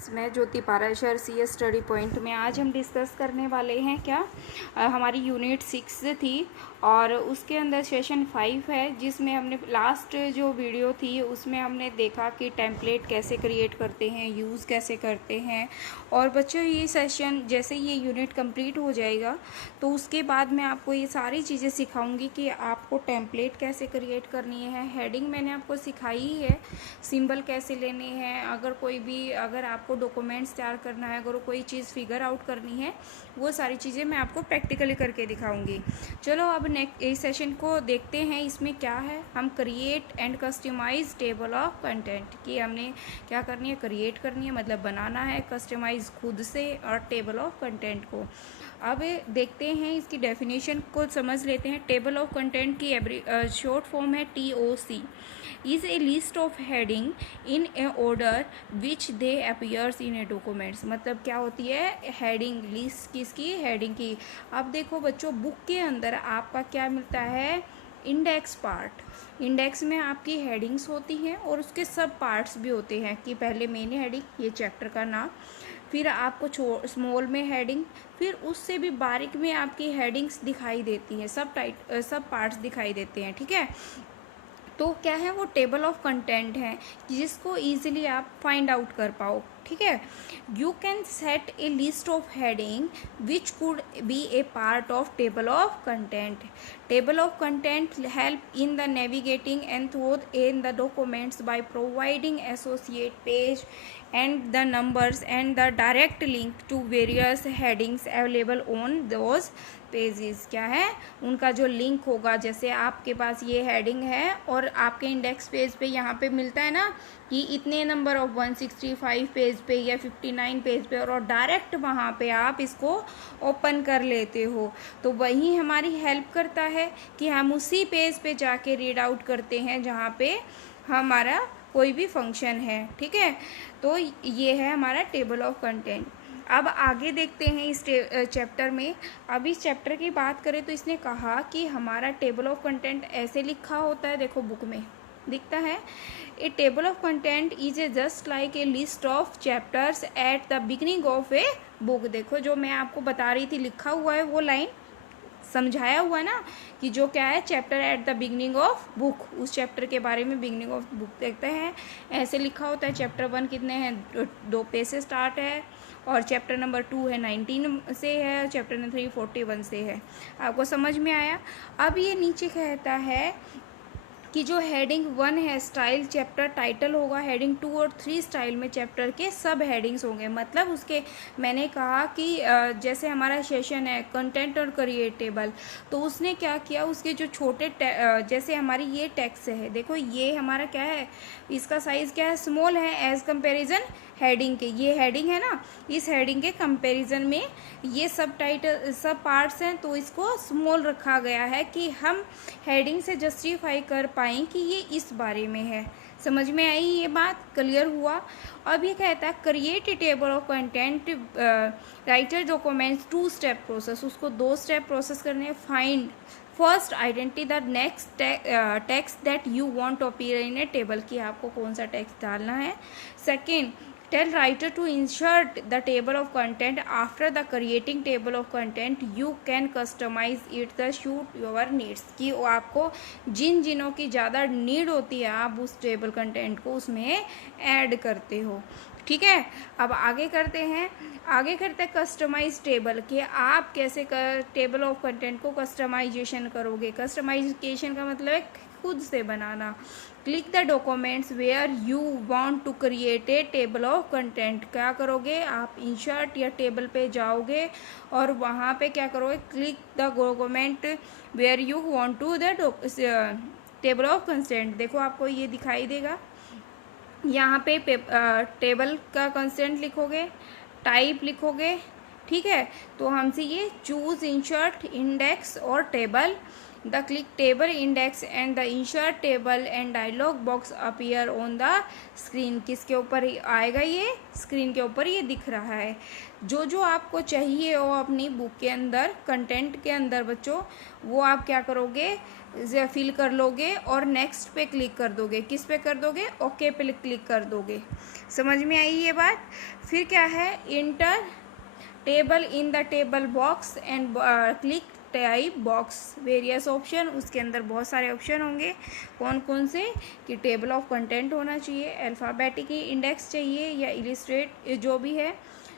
Friends, मैं ज्योति Parashar CS study point में आज हम डिस्कस करने वाले हैं क्या हमारी यूनिट 6 थी और उसके अंदर सेशन 5 है, जिसमें हमने लास्ट जो वीडियो थी उसमें हमने देखा कि टेम्पलेट कैसे क्रिएट करते हैं, यूज़ कैसे करते हैं। और बच्चों, ये सेशन जैसे ये यूनिट कंप्लीट हो जाएगा तो उसके बाद मैं आपको ये सारी चीज़ें सिखाऊंगी कि आपको टेम्पलेट कैसे क्रिएट करनी है, हेडिंग मैंने आपको सिखाई ही है, सिंबल कैसे लेने हैं, अगर आपको डॉक्यूमेंट्स तैयार करना है, अगर कोई चीज़ फिगर आउट करनी है, वो सारी चीज़ें मैं आपको प्रैक्टिकली करके दिखाऊंगी। चलो अब नेक्स्ट इस सेशन को देखते हैं। इसमें क्या है, हम create and customize table of content की हमने क्या करनी है, क्रिएट करनी है, मतलब बनाना है, कस्टमाइज खुद से, और टेबल ऑफ कंटेंट को। अब देखते हैं इसकी डेफिनेशन को समझ लेते हैं। टेबल ऑफ कंटेंट की शॉर्ट फॉर्म है TOC, is a list of heading in A order which they appears in A documents. मतलब क्या होती है, हेडिंग लिस्ट किसकी, हेडिंग की। अब देखो बच्चों, बुक के अंदर आपका क्या मिलता है, इंडेक्स पार्ट। इंडेक्स में आपकी हेडिंग्स होती हैं और उसके सब पार्ट्स भी होते हैं कि पहले मेन हेडिंग, ये चैप्टर का नाम, फिर आपको स्मॉल में हेडिंग, फिर उससे भी बारीक में आपकी हेडिंग्स दिखाई देती हैं, सब पार्ट्स दिखाई देते हैं। ठीक है, तो क्या है, वो टेबल ऑफ कंटेंट है जिसको इजीली आप फाइंड आउट कर पाओ। ठीक है, you can set A list of heading which could be A part of table of content. Table of content help in the navigating and through in the documents by providing associate page and the numbers and the direct link to various headings available on those pages. क्या है, उनका जो link होगा, जैसे आपके पास ये heading है और आपके इंडेक्स पेज पे यहाँ पे मिलता है ना कि इतने नंबर ऑफ 165 पेज पे या 59 पेज पे, और डायरेक्ट वहाँ पे आप इसको ओपन कर लेते हो, तो वही हमारी हेल्प करता है कि हम उसी पेज पे जाके रीड आउट करते हैं जहाँ पे हमारा कोई भी फंक्शन है। ठीक है, तो ये है हमारा टेबल ऑफ कंटेंट। अब आगे देखते हैं इस चैप्टर में। अब इस चैप्टर की बात करें तो इसने कहा कि हमारा टेबल ऑफ कंटेंट ऐसे लिखा होता है, देखो बुक में दिखता है, a table of content is a just like a list of chapters at the beginning of a book. देखो जो मैं आपको बता रही थी, लिखा हुआ है वो लाइन, समझाया हुआ ना कि जो क्या है, chapter at the beginning of book, उस चैप्टर के बारे में बिगनिंग ऑफ बुक देखते हैं, ऐसे लिखा होता है। चैप्टर 1 कितने हैं, 2 पेज से स्टार्ट है, और चैप्टर नंबर 2 है 19 से है, चैप्टर नंबर 3 41 से है। आपको समझ में आया। अब ये नीचे कहता है कि जो हेडिंग 1 है स्टाइल चैप्टर टाइटल होगा, हेडिंग 2 और 3 स्टाइल में चैप्टर के सब हेडिंग्स होंगे। मतलब उसके मैंने कहा कि जैसे हमारा सेशन है कंटेंट और क्रिएटेबल, तो उसने क्या किया, उसके जो छोटे जैसे हमारी ये टेक्स्ट है, देखो ये हमारा क्या है, इसका साइज़ क्या है, स्मॉल है एज कंपेरिजन हेडिंग के। ये हेडिंग है ना, इस हेडिंग के कंपैरिजन में ये सब पार्ट्स हैं, तो इसको स्मॉल रखा गया है कि हम हेडिंग से जस्टिफाई कर पाएँ कि ये इस बारे में है। समझ में आई ये बात, क्लियर हुआ। अब ये कहता है create a table of content writer documents 2 step process, उसको 2 स्टेप प्रोसेस करने हैं। Find first identity the next text that you want to appear in a table, कि आपको कौन सा टेक्स्ट डालना है। Second, tell writer to insert the table of content. After the creating table of content you can customize it the suit your needs, कि वो आपको जिनों की ज़्यादा नीड होती है आप उस टेबल कंटेंट को उसमें ऐड करते हो। ठीक है, अब आगे करते हैं कस्टमाइज टेबल, कि आप कैसे टेबल ऑफ कंटेंट को कस्टमाइजेशन करोगे। कस्टमाइजेशन का मतलब है खुद से बनाना। Click the documents where you want to create a table of content. क्या करोगे, आप इंसर्ट या टेबल पे जाओगे और वहाँ पे क्या करोगे, click the document where you want to the table of content. देखो आपको ये दिखाई देगा, यहाँ पे टेबल का कंटेंट लिखोगे, टाइप लिखोगे। ठीक है, तो हमसे ये चूज इंसर्ट इंडेक्स और table, the click table index and the insert table and dialog box appear on the screen. किसके ऊपर आएगा? ये स्क्रीन के ऊपर ये दिख रहा है। जो जो आपको चाहिए हो अपनी बुक के अंदर, कंटेंट के अंदर बच्चों, वो आप क्या करोगे? फिल कर लोगे और नेक्स्ट पे क्लिक कर दोगे। किस पे कर दोगे? ओके पे क्लिक कर दोगे। समझ में आई ये बात? फिर क्या है? Inter table in the table box and click type box various option. उसके अंदर बहुत सारे ऑप्शन होंगे। कौन कौन से? कि टेबल ऑफ कंटेंट होना चाहिए, अल्फ़ाबेटिक इंडेक्स चाहिए या इलिस्ट्रेट जो भी है,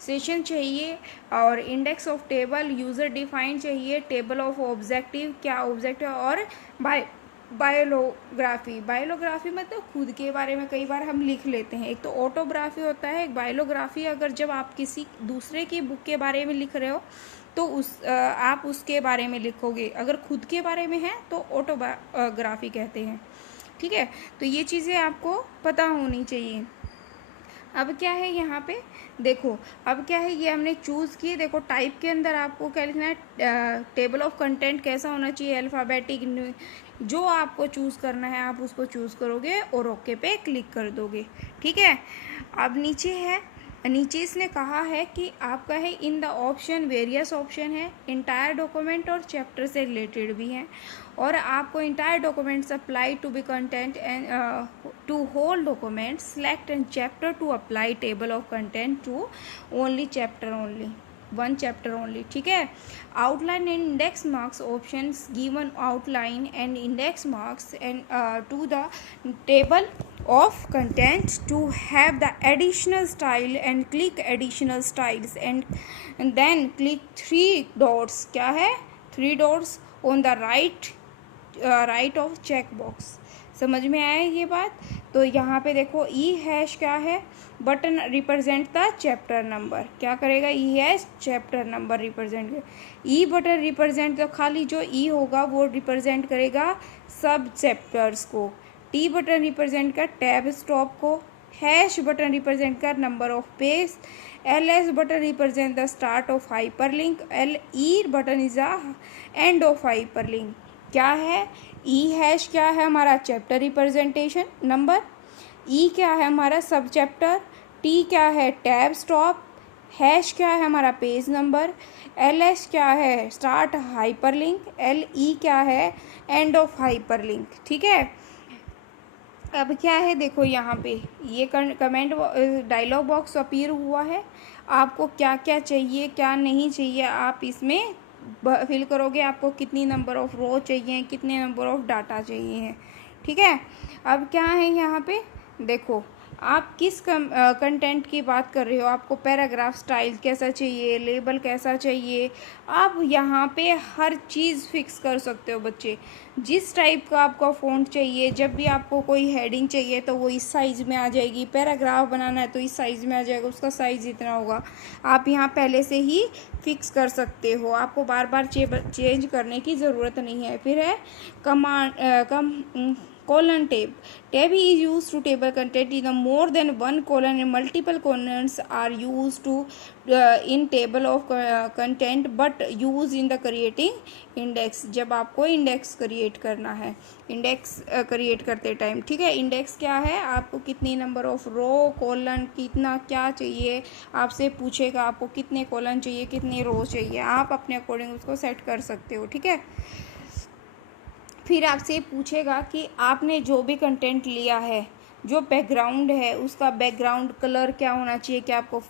सेशन चाहिए, और index of table, user defined चाहिए, टेबल ऑफ ऑब्जेक्टिव, क्या ऑब्जेक्टिव, और बायोलोग्राफी। बायोलोग्राफी मतलब खुद के बारे में कई बार हम लिख लेते हैं। एक तो ऑटोग्राफी होता है, एक बायोलोग्राफी। अगर जब आप किसी दूसरे की बुक के बारे में लिख रहे हो तो आप उसके बारे में लिखोगे। अगर खुद के बारे में है तो ऑटोग्राफी कहते हैं। ठीक है, तो ये चीज़ें आपको पता होनी चाहिए। अब क्या है यहाँ पे देखो, अब क्या है, ये हमने चूज़ किए। देखो टाइप के अंदर आपको क्या लिखना है? टेबल ऑफ कंटेंट कैसा होना चाहिए? अल्फ़ाबेटिक। जो आपको चूज़ करना है आप उसको चूज़ करोगे और ओके पे क्लिक कर दोगे। ठीक है, अब नीचे है, नीचे इसने कहा है कि आपका है in the option, various option है, इंटायर डॉक्यूमेंट और चैप्टर से रिलेटेड भी हैं। और आपको entire documents apply to be content and to whole document, select and chapter to apply table of content to only chapter only, one chapter only. ठीक है, outline and index marks options given outline and index marks and to the table of content to have the additional style and click additional styles and then click 3 dots। क्या है? 3 dots on the right of check box। समझ में आया ये बात? तो यहाँ पे देखो ई हैश क्या है? Button represent the chapter number. क्या करेगा? ई हैश चैप्टर नंबर रिप्रेजेंट। ई बटन रिप्रेजेंट, तो खाली जो ई होगा वो रिप्रेजेंट करेगा सब चैप्टर्स को। टी बटन रिप्रेजेंट कर टैब स्टॉप को। हैश बटन रिप्रेजेंट कर number of page. L S button represent the start of hyperlink. L E button is the end of hyperlink. क्या है? ई हैश क्या है? हमारा चैप्टर रिप्रेजेंटेशन नंबर। ई क्या है? हमारा सब चैप्टर। टी क्या है? Tab stop. हैश क्या है? हमारा पेज नंबर। एल एस क्या है? Start hyperlink. एल ई क्या है? End of hyperlink. ठीक है, अब क्या है देखो यहाँ पे ये कमेंट डायलॉग बॉक्स अपीयर हुआ है। आपको क्या क्या चाहिए क्या नहीं चाहिए आप इसमें फिल करोगे। आपको कितनी नंबर ऑफ रो चाहिए, कितने नंबर ऑफ डाटा चाहिए। ठीक है, अब क्या है यहाँ पे देखो, आप किस कंटेंट की बात कर रहे हो। आपको पैराग्राफ स्टाइल कैसा चाहिए, लेबल कैसा चाहिए, आप यहाँ पे हर चीज़ फिक्स कर सकते हो बच्चे। जिस टाइप का आपको फ़ॉन्ट चाहिए, जब भी आपको कोई हेडिंग चाहिए तो वो इस साइज़ में आ जाएगी। पैराग्राफ बनाना है तो इस साइज़ में आ जाएगा, उसका साइज़ इतना होगा। आप यहाँ पहले से ही फिक्स कर सकते हो, आपको बार बार चेंज करने की ज़रूरत नहीं है। फिर है colon tab is used to table content in more than one colon and multiple colons are used to in table of content but use in the creating index। जब आपको इंडेक्स क्रिएट करना है, इंडेक्स क्रिएट करते time. ठीक है, index क्या है? आपको कितनी नंबर ऑफ रो, कॉलन, कितना क्या चाहिए आपसे पूछेगा। आपको कितने कॉलन चाहिए, कितने रो चाहिए, आप अपने अकॉर्डिंग उसको सेट कर सकते हो। ठीक है, फिर आपसे पूछेगा कि आपने जो भी कंटेंट लिया है, जो बैकग्राउंड है उसका बैकग्राउंड कलर क्या होना चाहिए। क्या आपको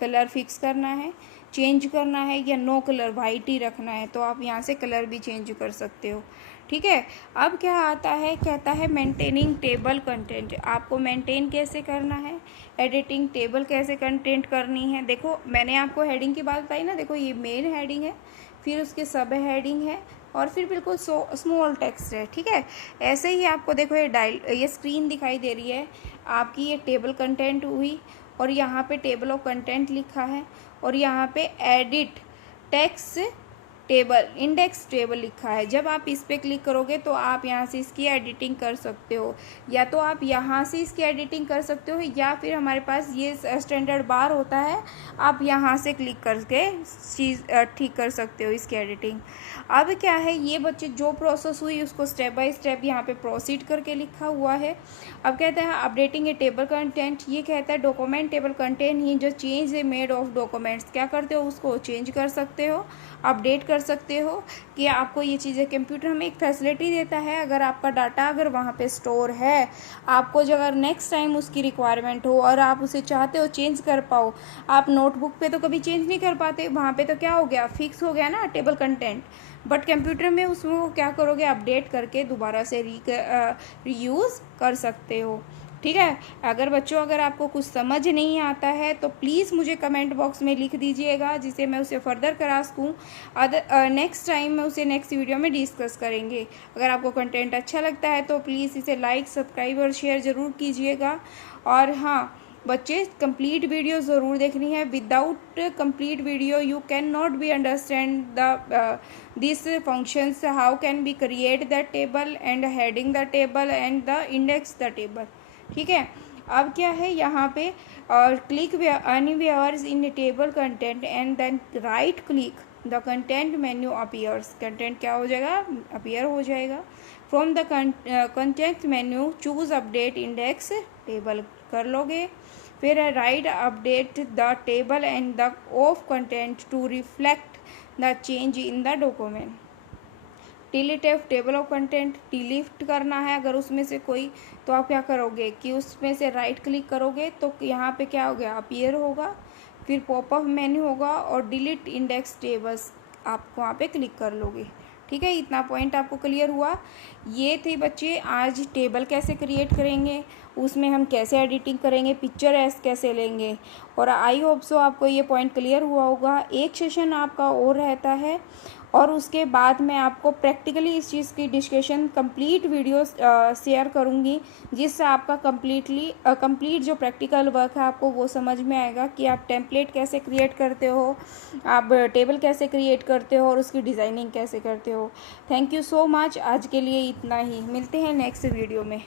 कलर फिक्स करना है, चेंज करना है, या नो कलर वाइट ही रखना है। तो आप यहाँ से कलर भी चेंज कर सकते हो। ठीक है, अब क्या आता है, कहता है मेंटेनिंग टेबल कंटेंट। आपको मेंटेन कैसे करना है, एडिटिंग टेबल कैसे कंटेंट करनी है। देखो मैंने आपको हेडिंग की बात बताई ना, देखो ये मेन हेडिंग है, फिर उसके सब हेडिंग है, और फिर बिल्कुल स्मॉल टेक्स्ट है। ठीक है, ऐसे ही आपको देखो ये स्क्रीन दिखाई दे रही है आपकी, ये टेबल कंटेंट हुई, और यहाँ पे टेबल ऑफ कंटेंट लिखा है, और यहाँ पे edit text table, index table लिखा है। जब आप इस पर क्लिक करोगे तो आप यहाँ से इसकी एडिटिंग कर सकते हो, या तो आप यहाँ से इसकी एडिटिंग कर सकते हो, या फिर हमारे पास ये स्टैंडर्ड बार होता है, आप यहाँ से क्लिक करके चीज़ ठीक कर सकते हो इसकी एडिटिंग। अब क्या है, ये बच्चे जो प्रोसेस हुई उसको स्टेप बाय स्टेप यहाँ पे प्रोसीड करके लिखा हुआ है। अब कहता है अपडेटिंग ए टेबल कंटेंट, ये कहता है डॉक्यूमेंट टेबल कंटेंट ही जो change A made of documents, क्या करते हो उसको चेंज कर सकते हो, अपडेट कर सकते हो। कि आपको ये चीज़ें, कंप्यूटर हमें एक फैसिलिटी देता है, अगर आपका डाटा अगर वहाँ पे स्टोर है, आपको जो अगर नेक्स्ट टाइम उसकी रिक्वायरमेंट हो और आप उसे चाहते हो चेंज कर पाओ, आप नोटबुक पे तो कभी चेंज नहीं कर पाते, वहाँ पे तो क्या हो गया, फिक्स हो गया ना टेबल कंटेंट। बट कंप्यूटर में उसको क्या करोगे, अपडेट करके दोबारा से रीयूज़ कर सकते हो। ठीक है। अगर बच्चों अगर आपको कुछ समझ नहीं आता है तो प्लीज़ मुझे कमेंट बॉक्स में लिख दीजिएगा, जिससे मैं उसे फर्दर करा सकूँ। नेक्स्ट टाइम मैं उसे नेक्स्ट वीडियो में डिस्कस करेंगे। अगर आपको कंटेंट अच्छा लगता है तो प्लीज़ इसे लाइक, सब्सक्राइब और शेयर ज़रूर कीजिएगा। और हाँ बच्चे, कंप्लीट वीडियो ज़रूर देखनी है। Without complete video you can not be understand the this functions, how can be create the table and heading the table and the index the table. ठीक है। अब क्या है यहाँ पे, और click anywhere in table content and then right click the content menu appears, content क्या हो जाएगा, अपीयर हो जाएगा। From the content menu choose update index table कर लोगे। फिर right update the table and the of content to reflect the change in the document. Delete table of content delete करना है अगर उसमें से कोई, तो आप क्या करोगे कि उसमें से राइट क्लिक करोगे तो यहाँ पे क्या हो गया, अपीयर होगा। फिर पॉपअप मेन्यू होगा और डिलीट इंडेक्स टेबल्स आप वहाँ पे क्लिक कर लोगे। ठीक है, इतना पॉइंट आपको क्लियर हुआ। ये थे बच्चे आज टेबल कैसे क्रिएट करेंगे, उसमें हम कैसे एडिटिंग करेंगे, पिक्चर कैसे लेंगे, और आई होप सो आपको ये पॉइंट क्लियर हुआ होगा। एक सेशन आपका और रहता है और उसके बाद मैं आपको प्रैक्टिकली इस चीज़ की डिस्कशन कंप्लीट वीडियो शेयर करूँगी, जिससे आपका कंप्लीट जो प्रैक्टिकल वर्क है आपको वो समझ में आएगा कि आप टेम्पलेट कैसे क्रिएट करते हो, आप टेबल कैसे क्रिएट करते हो और उसकी डिज़ाइनिंग कैसे करते हो। Thank you so much. आज के लिए इतना ही, मिलते हैं नेक्स्ट वीडियो में।